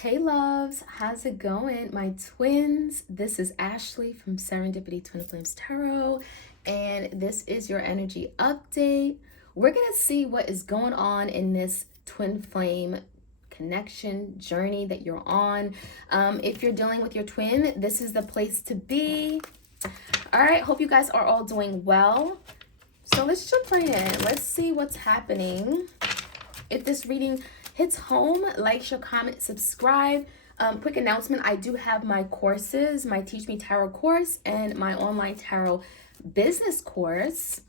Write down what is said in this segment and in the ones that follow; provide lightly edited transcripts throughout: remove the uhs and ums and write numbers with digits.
Hey loves, how's it going? My twins, this is Ashley from Serendipity Twin Flames Tarot, and this is your energy update. We're gonna see what is going on in this twin flame connection journey that you're on. If you're dealing with your twin, this is the place to be. All right, hope you guys are all doing well. So let's jump right in. Let's see what's happening. If this reading hits home, like, share, comment, subscribe. Quick announcement, I do have my courses, my Teach Me Tarot course and my online tarot business course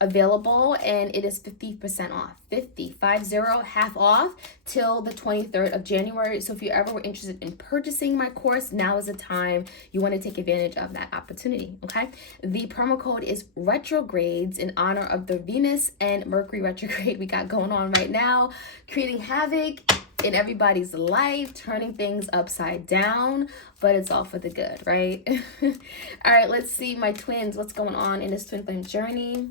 available, and it is 50% off. 50 half off till the 23rd of January. So if you ever were interested in purchasing my course, now is the time. You want to take advantage of that opportunity. Okay, the promo code is retrogrades in honor of the Venus and Mercury retrograde we got going on right now, creating havoc in everybody's life, turning things upside down, but it's all for the good, right? All right, let's see, my twins, what's going on in this twin flame journey.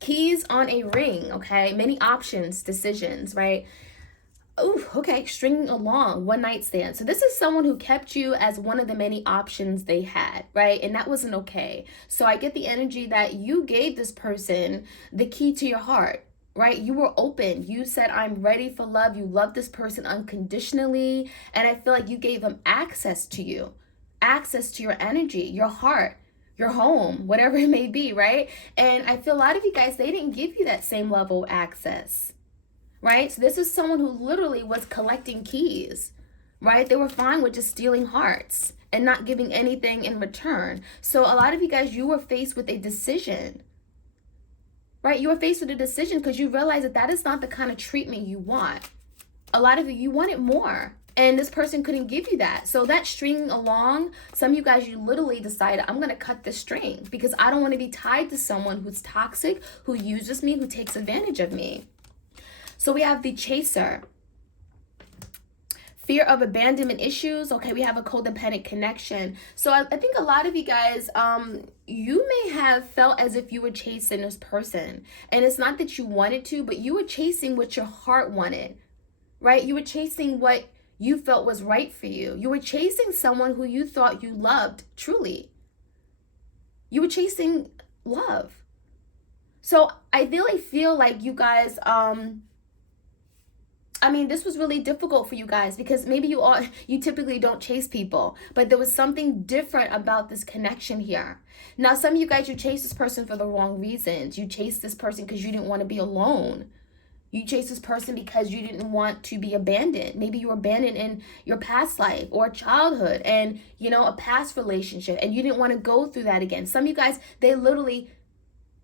Keys on a ring, okay? Many options, decisions, right? Oh, okay, stringing along, one night stand. So this is someone who kept you as one of the many options they had, right? And that wasn't okay. So I get the energy that you gave this person the key to your heart, right? You were open. You said, I'm ready for love. You love this person unconditionally. And I feel like you gave them access to you, access to your energy, your heart, your home, whatever it may be, right? And I feel a lot of you guys, they didn't give you that same level of access, right? So this is someone who literally was collecting keys, right? They were fine with just stealing hearts and not giving anything in return. So a lot of you guys, you were faced with a decision, right? You were faced with a decision because you realize that that is not the kind of treatment you want. A lot of you wanted more. And this person couldn't give you that. So that stringing along, some of you guys, you literally decided, I'm going to cut this string because I don't want to be tied to someone who's toxic, who uses me, who takes advantage of me. So we have the chaser. Fear of abandonment issues. Okay, we have a codependent connection. So I think a lot of you guys, you may have felt as if you were chasing this person. And it's not that you wanted to, but you were chasing what your heart wanted, right? You were chasing what you felt was right for you. You were chasing someone who you thought you loved truly. You were chasing love. So I really feel like you guys, this was really difficult for you guys because maybe you typically don't chase people, but there was something different about this connection here. Now, some of you guys, you chase this person for the wrong reasons. You chase this person because you didn't want to be alone. You chase this person because you didn't want to be abandoned. Maybe you were abandoned in your past life or childhood and, a past relationship, and you didn't want to go through that again. Some of you guys, they literally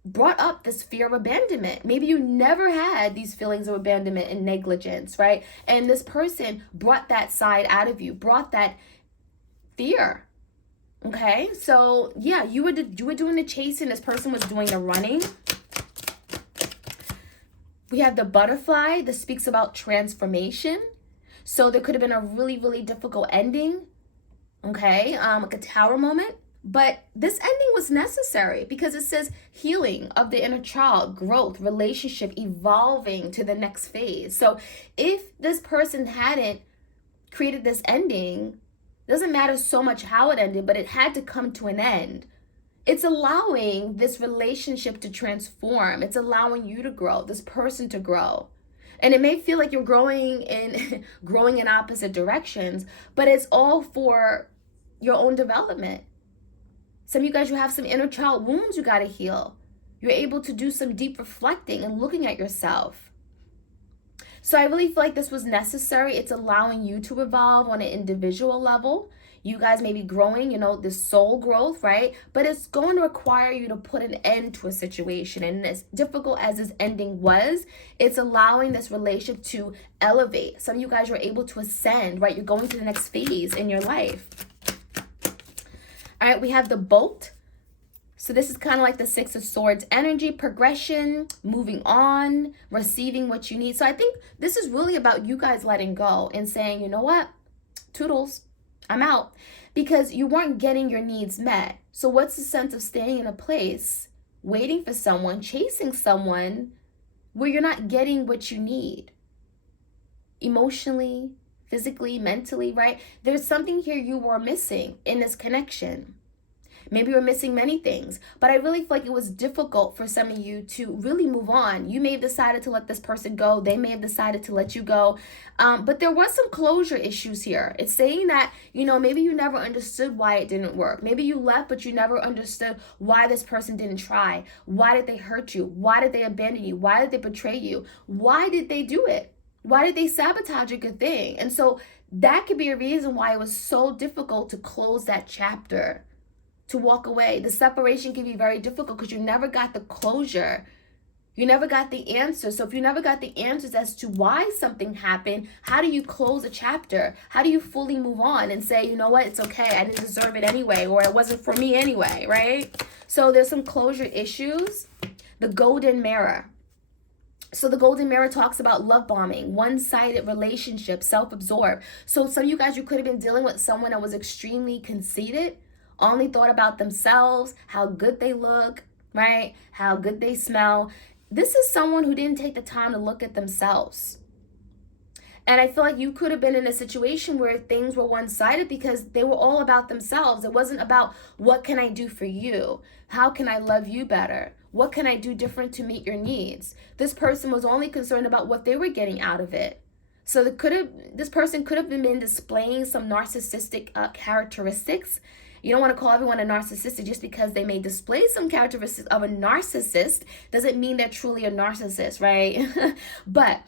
brought up this fear of abandonment. Maybe you never had these feelings of abandonment and negligence, right? And this person brought that side out of you, brought that fear. Okay? So, yeah, you were doing the chasing. This person was doing the running. We have the butterfly. This speaks about transformation. So there could have been a really, really difficult ending. Okay, like a tower moment. But this ending was necessary because it says healing of the inner child, growth, relationship, evolving to the next phase. So if this person hadn't created this ending, doesn't matter so much how it ended, but it had to come to an end. It's allowing this relationship to transform. It's allowing you to grow, this person to grow. And it may feel like you're growing in opposite directions, but it's all for your own development. Some of you guys, you have some inner child wounds you got to heal. You're able to do some deep reflecting and looking at yourself. So I really feel like this was necessary. It's allowing you to evolve on an individual level. You guys may be growing, this soul growth, right? But it's going to require you to put an end to a situation. And as difficult as this ending was, it's allowing this relationship to elevate. Some of you guys are able to ascend, right? You're going to the next phase in your life. All right, we have the boat. So this is kind of like the Six of Swords energy, progression, moving on, receiving what you need. So I think this is really about you guys letting go and saying, you know what? Toodles. I'm out, because you weren't getting your needs met. So what's the sense of staying in a place, waiting for someone, chasing someone where you're not getting what you need emotionally, physically, mentally, right? There's something here you were missing in this connection. Maybe you're missing many things, but I really feel like it was difficult for some of you to really move on. You may have decided to let this person go. They may have decided to let you go. But there was some closure issues here. It's saying that, maybe you never understood why it didn't work. Maybe you left, but you never understood why this person didn't try. Why did they hurt you? Why did they abandon you? Why did they betray you? Why did they do it? Why did they sabotage a good thing? And so that could be a reason why it was so difficult to close that chapter, to walk away. The separation can be very difficult because you never got the closure. You never got the answer. So if you never got the answers as to why something happened, how do you close a chapter? How do you fully move on and say, you know what, it's okay, I didn't deserve it anyway, or it wasn't for me anyway, right? So there's some closure issues. The golden mirror. So the golden mirror talks about love bombing, one-sided relationship, self-absorbed. So some of you guys, you could have been dealing with someone that was extremely conceited, only thought about themselves, how good they look, right? How good they smell. This is someone who didn't take the time to look at themselves. And I feel like you could have been in a situation where things were one-sided because they were all about themselves. It wasn't about what can I do for you? How can I love you better? What can I do different to meet your needs? This person was only concerned about what they were getting out of it. So this person could have been displaying some narcissistic characteristics. You don't want to call everyone a narcissist just because they may display some characteristics of a narcissist. Doesn't mean they're truly a narcissist, right? But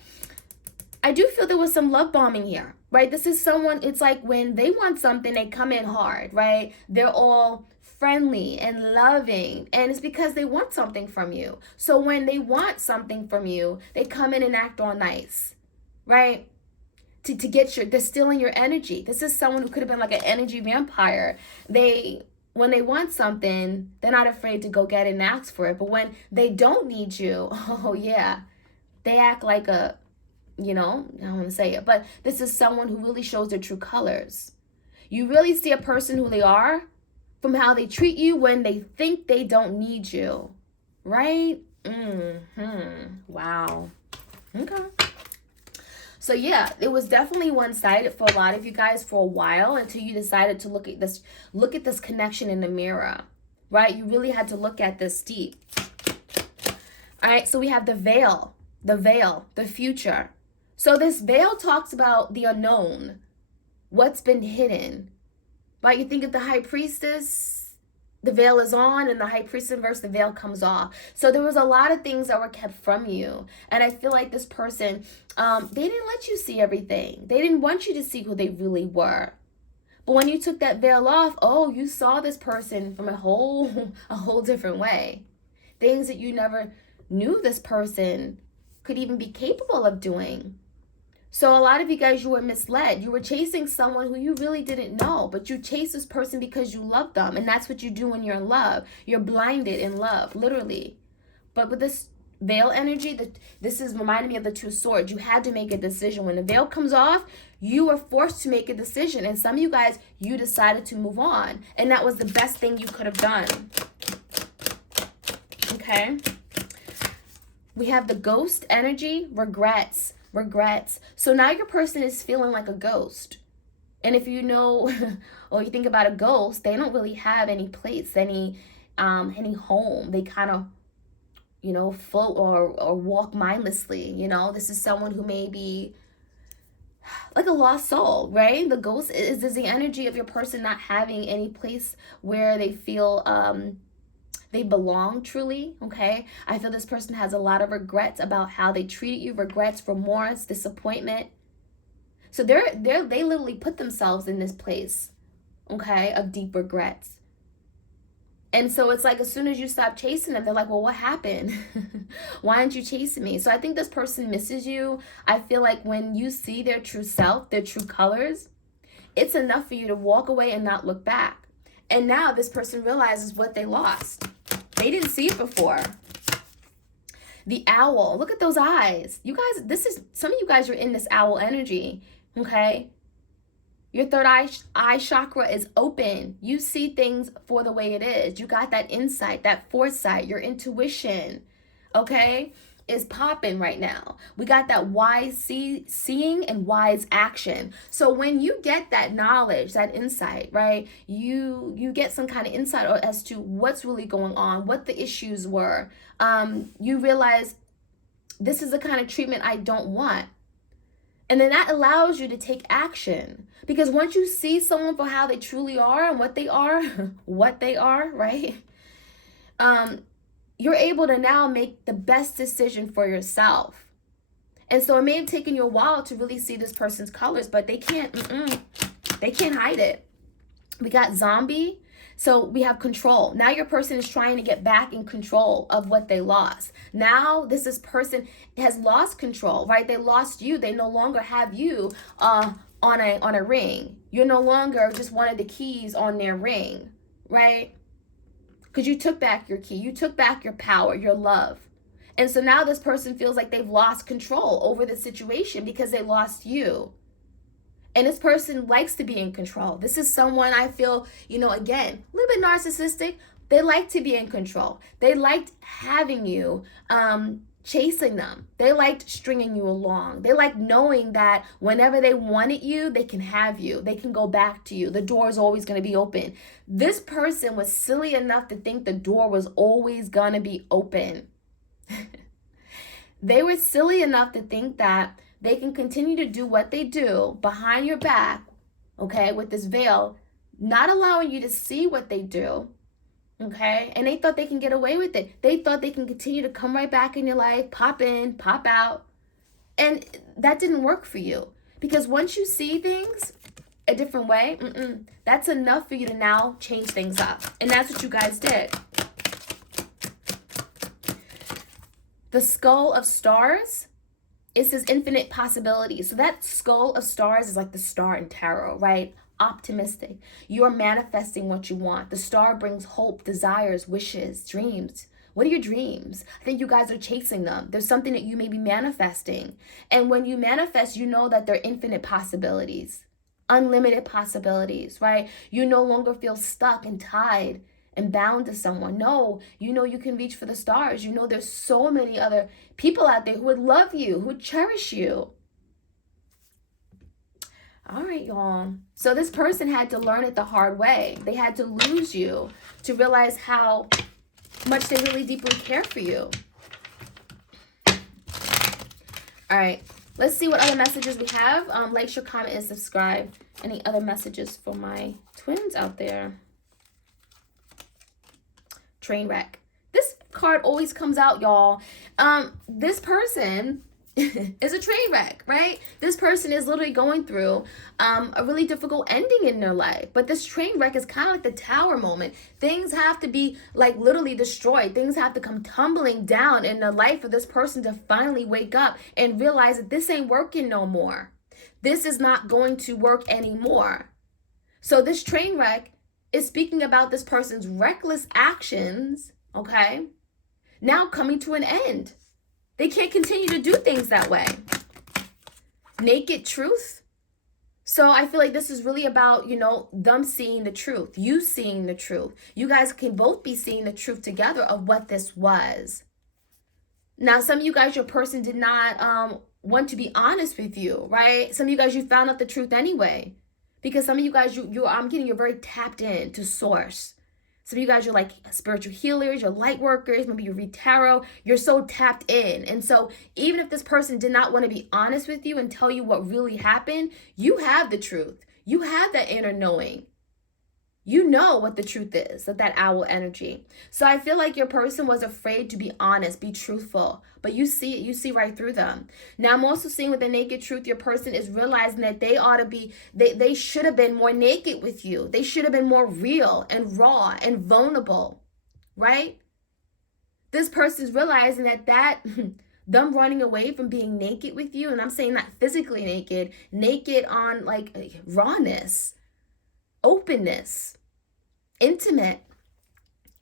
I do feel there was some love bombing here, right? This is someone, it's like when they want something, they come in hard, right? They're all friendly and loving, and it's because they want something from you. So when they want something from you, they come in and act all nice, right? To get they're stealing your energy. This is someone who could have been like an energy vampire. When they want something, they're not afraid to go get it and ask for it. But when they don't need you, oh yeah, they act like I don't want to say it, but this is someone who really shows their true colors. You really see a person who they are from how they treat you when they think they don't need you, right? Wow. Okay. So yeah, it was definitely one-sided for a lot of you guys for a while until you decided to look at this connection in the mirror, right? You really had to look at this deep. All right, so we have the veil, the future. So this veil talks about the unknown, what's been hidden, right? You think of the high priestess, the veil is on, and the high priestess verse, the veil comes off. So there was a lot of things that were kept from you. And I feel like this person, they didn't let you see everything. They didn't want you to see who they really were. But when you took that veil off, oh, you saw this person from a whole different way. Things that you never knew this person could even be capable of doing. So a lot of you guys, you were misled. You were chasing someone who you really didn't know, but you chase this person because you love them. And that's what you do when you're in love. You're blinded in love, literally. But with this veil energy, this is reminding me of the two swords. You had to make a decision. When the veil comes off, you were forced to make a decision. And some of you guys, you decided to move on. And that was the best thing you could have done. Okay. We have the ghost energy, regrets. So now your person is feeling like a ghost. And if you know, or you think about a ghost, they don't really have any place, any home. They kind of, float or walk mindlessly. This is someone who may be like a lost soul, right? The ghost is the energy of your person not having any place where they feel they belong truly, okay? I feel this person has a lot of regrets about how they treated you, regrets, remorse, disappointment. So they literally put themselves in this place, okay, of deep regrets. And so it's like as soon as you stop chasing them, they're like, well, what happened? Why aren't you chasing me? So I think this person misses you. I feel like when you see their true self, their true colors, it's enough for you to walk away and not look back. And now this person realizes what they lost. They didn't see it before. The owl. Look at those eyes. You guys, some of you guys are in this owl energy, okay? Your third eye chakra is open. You see things for the way it is. You got that insight, that foresight, your intuition, okay? is popping right now. We got that wise seeing and wise action. So when you get that knowledge, that insight, right, you get some kind of insight as to what's really going on, what the issues were. You realize this is the kind of treatment I don't want. And then that allows you to take action. Because once you see someone for how they truly are and what they are, right? You're able to now make the best decision for yourself. And so it may have taken you a while to really see this person's colors, but they can't hide it. We got zombie. So we have control. Now your person is trying to get back in control of what they lost. Now this person has lost control, right? They lost you. They no longer have you on a ring. You're no longer just one of the keys on their ring, right? Because you took back your key. You took back your power, your love. And so now this person feels like they've lost control over the situation because they lost you. And this person likes to be in control. This is someone I feel, again, a little bit narcissistic. They like to be in control. They liked having you, chasing them. They liked stringing you along. They liked knowing that whenever they wanted you, they can have you. They can go back to you. The door is always going to be open. This person was silly enough to think the door was always going to be open. They were silly enough to think that they can continue to do what they do behind your back, okay, with this veil, not allowing you to see what they do, okay? And they thought they can get away with it. They thought they can continue to come right back in your life, pop in, pop out. And that didn't work for you. Because once you see things a different way, that's enough for you to now change things up. And that's what you guys did. The skull of stars. It says infinite possibilities. So that skull of stars is like the star in tarot, right? Optimistic. You are manifesting what you want. The star brings hope, desires, wishes, dreams. What are your dreams? I think you guys are chasing them. There's something that you may be manifesting. And when you manifest, you know that there are infinite possibilities, unlimited possibilities, right? You no longer feel stuck and tied and bound to someone. No, you know you can reach for the stars. You know there's so many other people out there who would love you, who would cherish you. All right, y'all. So this person had to learn it the hard way. They had to lose you to realize how much they really deeply care for you. All right, let's see what other messages we have. Like, share, comment, and subscribe. Any other messages for my twins out there? Train wreck. This card always comes out, y'all. This person is a train wreck, right? This person is literally going through a really difficult ending in their life. But this train wreck is kind of like the tower moment. Things have to be like literally destroyed. Things have to come tumbling down in the life of this person to finally wake up and realize that this ain't working no more. This is not going to work anymore. So this train wreck is speaking about this person's reckless actions, okay, now coming to an end. They can't continue to do things that way. Naked truth. So I feel like this is really about, them seeing the truth, you seeing the truth. You guys can both be seeing the truth together of what this was. Now, some of you guys, your person did not want to be honest with you, right? Some of you guys, you found out the truth anyway. Because some of you guys, I'm getting you're very tapped in to source. Some of you guys, you're like spiritual healers, you're light workers, maybe you read tarot. You're so tapped in. And so even if this person did not want to be honest with you and tell you what really happened, you have the truth. You have that inner knowing. You know what the truth is, that owl energy. So I feel like your person was afraid to be honest, be truthful. But you see it, you see right through them. Now I'm also seeing with the naked truth, your person is realizing that they ought to be, they should have been more naked with you. They should have been more real and raw and vulnerable, right? This person's realizing that them running away from being naked with you, and I'm saying not physically naked, naked on like rawness, openness, intimate,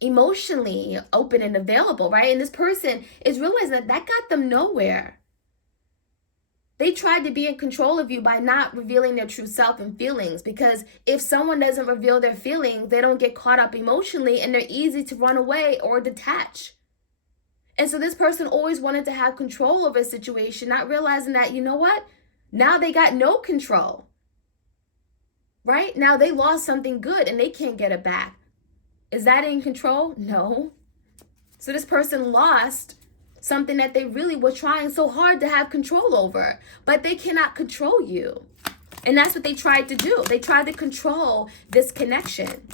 emotionally open and available, right? And this person is realizing that got them nowhere. They tried to be in control of you by not revealing their true self and feelings, because if someone doesn't reveal their feelings, they don't get caught up emotionally and they're easy to run away or detach. And so this person always wanted to have control over a situation, not realizing that, you know what? Now they got no control, right? Now they lost something good and they can't get it back. Is that in control? No. So this person lost something that they really were trying so hard to have control over, but they cannot control you. And that's what they tried to do. They tried to control this connection.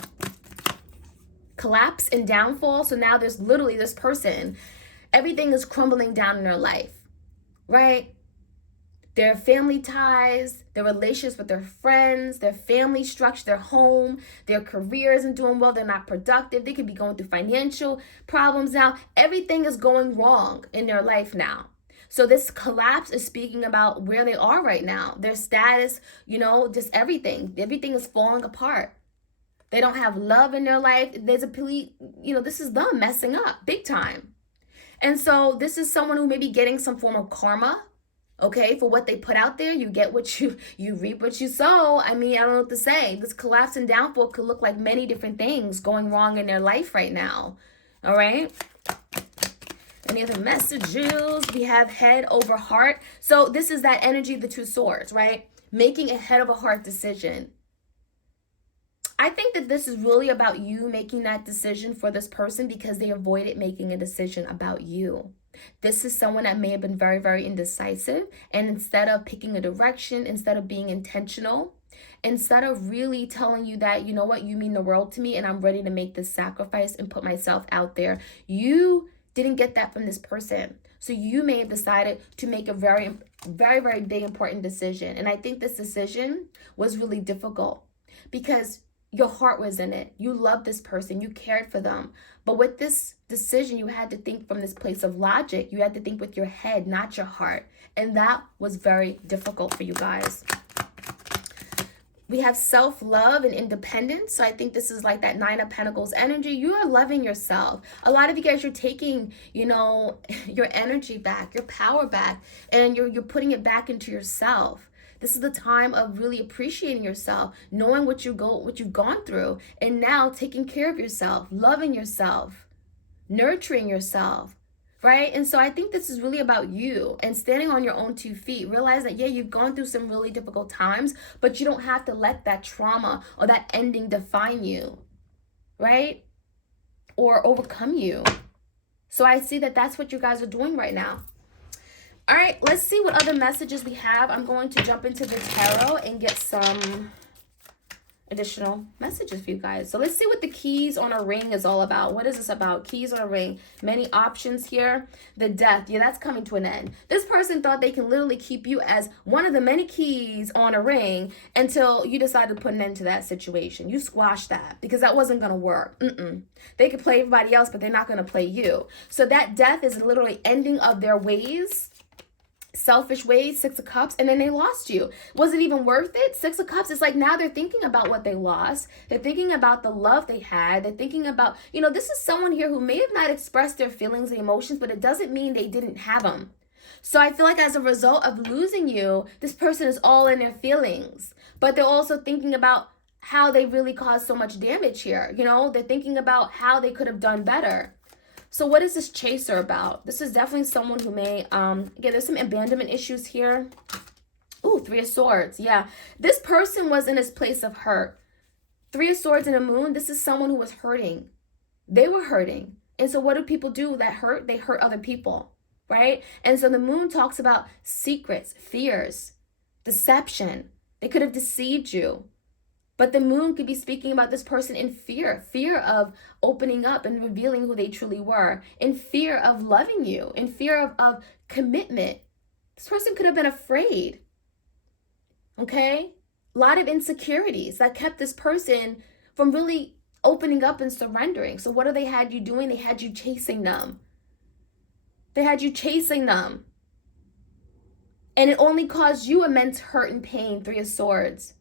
Collapse and downfall. So now there's literally this person, everything is crumbling down in their life, right? Their family ties, their relationships with their friends, their family structure, their home, their career isn't doing well. They're not productive. They could be going through financial problems now. Everything is going wrong in their life now. So this collapse is speaking about where they are right now, their status, just everything. Everything is falling apart. They don't have love in their life. There's a complete, this is them messing up big time. And so this is someone who may be getting some form of karma. Okay, for what they put out there, you get what you reap what you sow. I mean, I don't know what to say. This collapse and downfall could look like many different things going wrong in their life right now. All right. Any other messages? We have head over heart. So this is that energy of the two swords, right? Making a head over heart decision. I think that this is really about you making that decision for this person because they avoided making a decision about you. This is someone that may have been very, very indecisive. And instead of picking a direction, instead of being intentional, instead of really telling you that, you know what, you mean the world to me and I'm ready to make this sacrifice and put myself out there, you didn't get that from this person. So you may have decided to make a very, very, very big, important decision. And I think this decision was really difficult because your heart was in it. You loved this person. You cared for them. But with this decision, you had to think from this place of logic. You had to think with your head, not your heart. And that was very difficult for you guys. We have self-love and independence. So I think this is like that Nine of Pentacles energy. You are loving yourself. A lot of you guys, you're taking, your energy back, your power back, and you're putting it back into yourself. This is the time of really appreciating yourself, knowing what you've gone through, and now taking care of yourself, loving yourself, nurturing yourself, right? And so I think this is really about you and standing on your own 2 feet. Realize that, yeah, you've gone through some really difficult times, but you don't have to let that trauma or that ending define you, right? Or overcome you. So I see that that's what you guys are doing right now. All right, let's see what other messages we have. I'm going to jump into the tarot and get some additional messages for you guys. So let's see what the keys on a ring is all about. What is this about? Keys on a ring. Many options here. The death. Yeah, that's coming to an end. This person thought they can literally keep you as one of the many keys on a ring until you decided to put an end to that situation. You squashed that because that wasn't going to work. They could play everybody else, but they're not going to play you. So that death is literally ending of their ways. Selfish ways, 6 of Cups, and then they lost you. Was it even worth it? 6 of Cups, it's like now they're thinking about what they lost. They're thinking about the love they had. They're thinking about, this is someone here who may have not expressed their feelings and emotions, but it doesn't mean they didn't have them. So I feel like as a result of losing you, this person is all in their feelings, but they're also thinking about how they really caused so much damage here. They're thinking about how they could have done better. So what is this chaser about? This is definitely someone who may, again, there's some abandonment issues here. Ooh, 3 of Swords. Yeah. This person was in this place of hurt. 3 of Swords and a Moon. This is someone who was hurting. They were hurting. And so what do people do that hurt? They hurt other people, right? And so the Moon talks about secrets, fears, deception. They could have deceived you. But the Moon could be speaking about this person in fear of opening up and revealing who they truly were, in fear of loving you, in fear of commitment. This person could have been afraid, okay? A lot of insecurities that kept this person from really opening up and surrendering. So what have they had you doing? They had you chasing them. They had you chasing them. And it only caused you immense hurt and pain, 3 of Swords.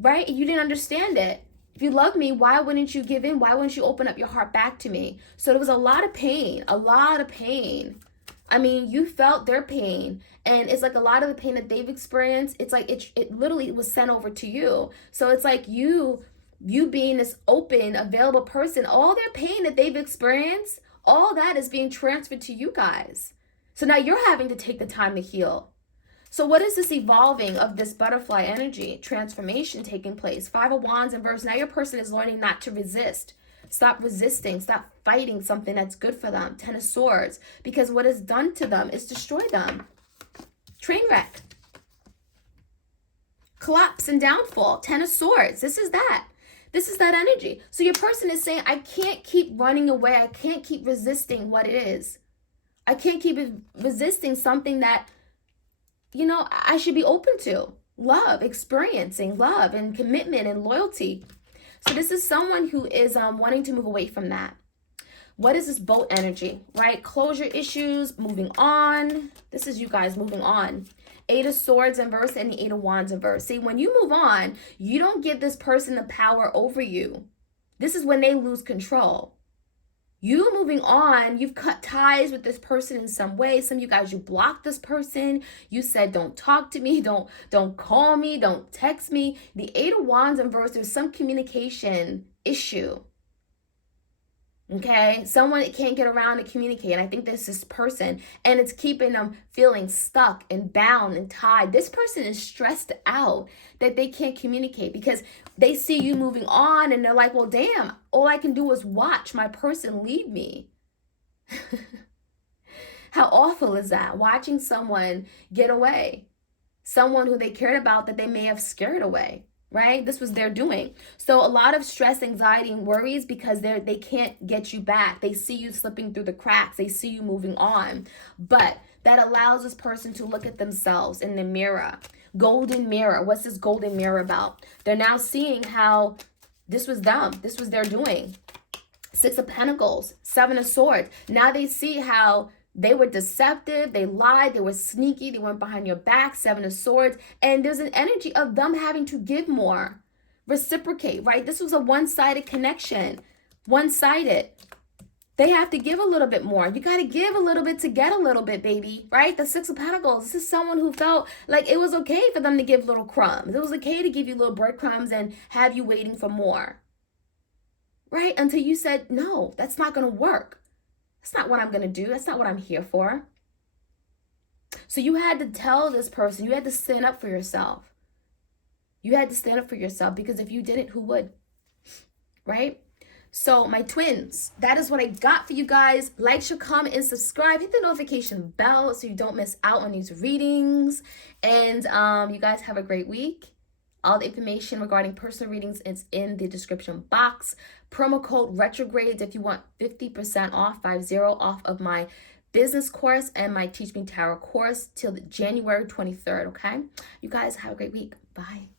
Right? You didn't understand it. If you love me, why wouldn't you give in? Why wouldn't you open up your heart back to me? So there was a lot of pain, a lot of pain. I mean, you felt their pain, and it's like a lot of the pain that they've experienced, it's like it literally was sent over to you. So it's like you being this open, available person, all their pain that they've experienced, All that is being transferred to you guys. So now you're having to take the time to heal. So what is this evolving of this butterfly energy, transformation taking place? 5 of Wands in reverse. Now your person is learning not to resist. Stop resisting. Stop fighting something that's good for them. 10 of Swords. Because what is done to them is destroy them. Train wreck. Collapse and downfall. 10 of Swords. This is that. This is that energy. So your person is saying, I can't keep running away. I can't keep resisting what it is. I can't keep resisting something that, you know, I should be open to. Love, experiencing love and commitment and loyalty. So this is someone who is wanting to move away from that. What is this boat energy, right? Closure issues, moving on. This is you guys moving on. 8 of Swords in reverse and the 8 of Wands in reverse. See, when you move on, you don't give this person the power over you. This is when they lose control. You moving on, you've cut ties with this person in some way. Some of you guys, you blocked this person. You said, don't talk to me, don't call me, don't text me. The 8 of Wands in reverse, there's some communication issue. Okay, someone can't get around to communicate. I think there's this person and it's keeping them feeling stuck and bound and tied. This person is stressed out that they can't communicate because they see you moving on and they're like, well, damn, all I can do is watch my person leave me. How awful is that? Watching someone get away. Someone who they cared about that they may have scared away. Right? This was their doing. So a lot of stress, anxiety, and worries because they can't get you back. They see you slipping through the cracks. They see you moving on. But that allows this person to look at themselves in the mirror. Golden mirror. What's this golden mirror about? They're now seeing how this was them. This was their doing. 6 of Pentacles. 7 of Swords. Now they see how they were deceptive, they lied, they were sneaky, they went behind your back. 7 of Swords. And there's an energy of them having to give more. Reciprocate, right? This was a one-sided connection. One-sided. They have to give a little bit more. You got to give a little bit to get a little bit, baby, right? The 6 of Pentacles. This is someone who felt like it was okay for them to give little crumbs. It was okay to give you little breadcrumbs and have you waiting for more. Right? Until you said, no, that's not going to work. That's not what I'm going to do. That's not what I'm here for. So you had to tell this person, you had to stand up for yourself. You had to stand up for yourself because if you didn't, who would? Right? So my twins, that is what I got for you guys. Like, share, comment, and subscribe. Hit the notification bell so you don't miss out on these readings. And you guys have a great week. All the information regarding personal readings is in the description box. Promo code retrograde if you want 50% off, 50 off of my business course and my Teach Me Tarot course till January 23rd, okay? You guys have a great week. Bye.